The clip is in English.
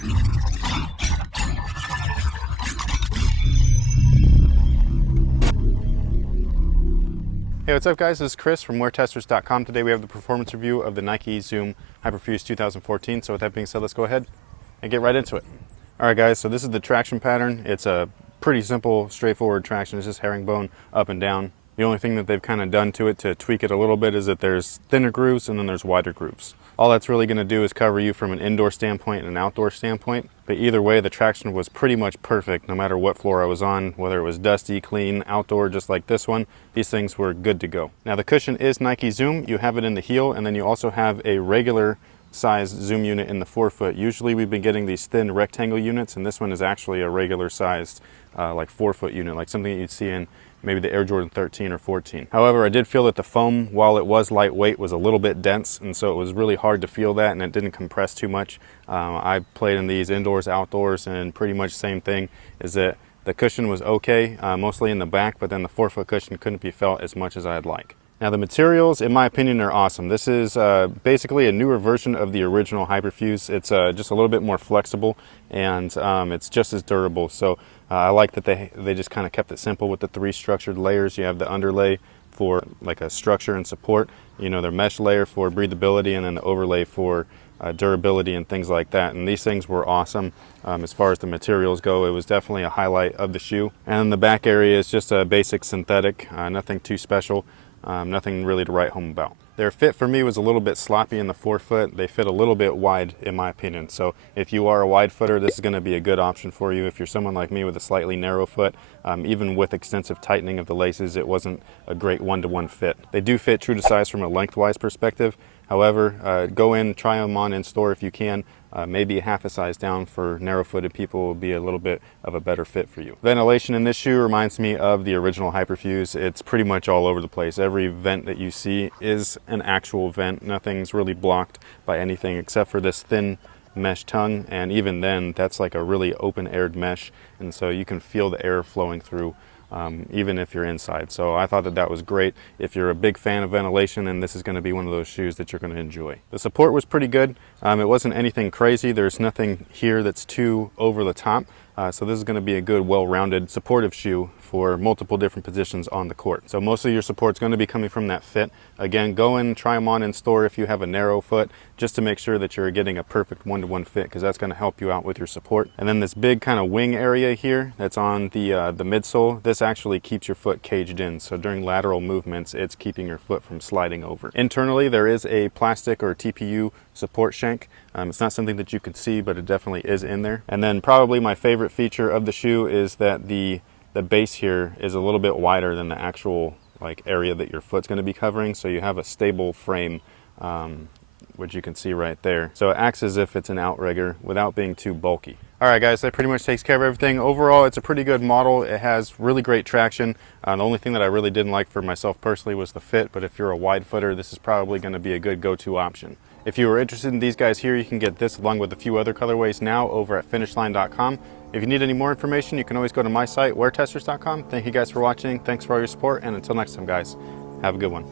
Hey, what's up guys? This is Chris from WearTesters.com. Today we have the performance review of the Nike Zoom Hyperfuse 2014. So with that being said, let's go ahead and get right into it. All right guys, so this is the traction pattern. It's a pretty simple, straightforward traction. It's just herringbone up and down. The only thing that they've kind of done to it to tweak it a little bit is that there's thinner grooves and then there's wider grooves. All that's really going to do is cover you from an indoor standpoint and an outdoor standpoint. But either way, the traction was pretty much perfect no matter what floor I was on, whether it was dusty, clean, outdoor, just like this one. These things were good to go. Now the cushion is Nike Zoom. You have it in the heel, and then you also have a regular size Zoom unit in the forefoot. Usually we've been getting these thin rectangle units, and this one is actually a regular sized like forefoot unit, like something that you'd see in maybe the Air Jordan 13 or 14. However, I did feel that the foam, while it was lightweight, was a little bit dense, and so it was really hard to feel that, and it didn't compress too much. I played in these indoors, outdoors, and pretty much same thing is that the cushion was okay, mostly in the back, but then the forefoot cushion couldn't be felt as much as I'd like. Now the materials, in my opinion, are awesome. This is basically a newer version of the original Hyperfuse. It's just a little bit more flexible, and it's just as durable. So I like that they just kind of kept it simple with the 3 structured layers. You have the underlay for like a structure and support, you know, their mesh layer for breathability, and then the overlay for durability and things like that. And these things were awesome. As far as the materials go, it was definitely a highlight of the shoe. And the back area is just a basic synthetic, nothing too special. Nothing really to write home about. Their fit for me was a little bit sloppy in the forefoot. They fit a little bit wide in my opinion. So if you are a wide footer, this is going to be a good option for you. If you're someone like me with a slightly narrow foot, even with extensive tightening of the laces, it wasn't a great one-to-one fit. They do fit true to size from a lengthwise perspective. However, go in, try them on in store if you can. Maybe half a size down for narrow-footed people will be a little bit of a better fit for you. Ventilation in this shoe reminds me of the original Hyperfuse. It's pretty much all over the place. Every vent that you see is an actual vent. Nothing's really blocked by anything except for this thin mesh tongue, and even then that's like a really open-aired mesh, and so you can feel the air flowing through even if you're inside. So I thought that that was great. If you're a big fan of ventilation, then this is going to be one of those shoes that you're going to enjoy. The support was pretty good. It wasn't anything crazy. There's nothing here that's too over the top. So this is going to be a good, well-rounded, supportive shoe for multiple different positions on the court. So most of your support is going to be coming from that fit. Again, go in, try them on in store if you have a narrow foot, just to make sure that you're getting a perfect one-to-one fit, because that's going to help you out with your support. And then this big kind of wing area here that's on the midsole, this actually keeps your foot caged in. So during lateral movements, it's keeping your foot from sliding over. Internally, there is a plastic or TPU support shank. It's not something that you can see, but it definitely is in there. And then probably my favorite feature of the shoe is that the base here is a little bit wider than the actual like area that your foot's going to be covering, so you have a stable frame, which you can see right there. So it acts as if it's an outrigger without being too bulky. All right guys, that pretty much takes care of everything. Overall, it's a pretty good model. It has really great traction. The only thing that I really didn't like for myself personally was the fit, but if you're a wide footer, this is probably going to be a good go-to option. If you are interested in these guys here, you can get this along with a few other colorways now over at finishline.com. If you need any more information, you can always go to my site, WearTesters.com. Thank you guys for watching. Thanks for all your support, and until next time, guys, have a good one.